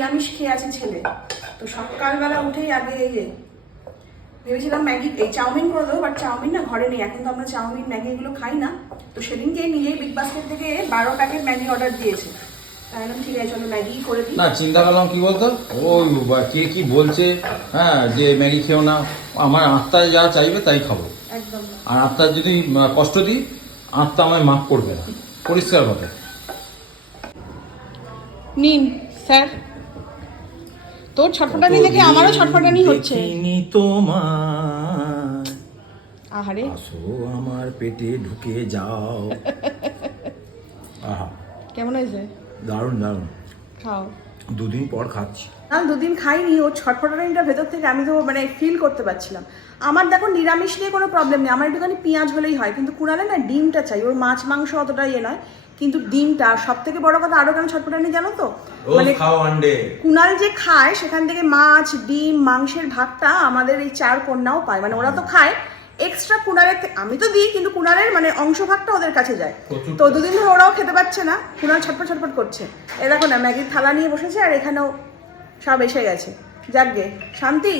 নিরামিষ খেয়ে আছে ছেলে, তো সকালবেলা উঠেই আগে এই যে ভেবেছিলাম ম্যাগি এই চাউমিন করে দেবো, বাট চাউমিন না ঘরে নেই এখন, তো আমরা চাউমিন ম্যাগি এগুলো খাই না। তো সেদিনকে নিজেই বিগ বাস্কেট থেকে 12 প্যাকেট ম্যাগি অর্ডার দিয়েছে, তাই আমি ঠিক আছে চলো ম্যাগি করে দিই। না চিন্তা করলাম কি বলতো, ওই কে কি বলছে, হ্যাঁ যে ম্যাগি খেও না, আমার আত্মায় যা চাইবে তাই খাবো। একদম। আর আত্মার যদি কষ্ট দিই, আত্মা আমায় মাফ করবে না, পরিষ্কার কথা। নিন স্যার, তোর ছটফটানি দেখে আমারও ছটফটানি হচ্ছে। তোমার আহারে, আসো আমার পেটে ঢুকে যাও। আহা, কেমন হয়েছে? দারুণ দারুণ। খাও। দুদিন পর খাচ্ছি। আমি দুদিন খাইনি, ওর ছটফটানিটা ভেতর থেকে আমি তো মানে ফিল করতে পারছিলাম। আমার দেখো নিরামিষ নিয়ে কোনো প্রবলেম নেই, আমার একটুখানি পেঁয়াজ হলেই হয়, কিন্তু কুণালে না ডিমটা চাই, ওর মাছ মাংস অতটা ইয়ে নয়, কিন্তু ডিমটা। সব থেকে বড় কথা আরো কেন ছটফটানি জানো তো, মানে কুণাল যে খায় সেখান থেকে মাছ ডিম মাংসের ভাগটা আমাদের এই 4 কন্যাও পায়, মানে ওরা তো খায় এক্সট্রা কুণালের, আমি তো দিই কিন্তু কুণালের মানে অংশ ভাগটা ওদের কাছে যায়। তো দুদিন ধরে ওরাও খেতে পাচ্ছে না, কুণাল ছটফট ছটফট করছে। এ দেখো না ম্যাগির থালা নিয়ে বসেছে, আর এখানেও সব এসে গেছে। যাকগে শান্তি।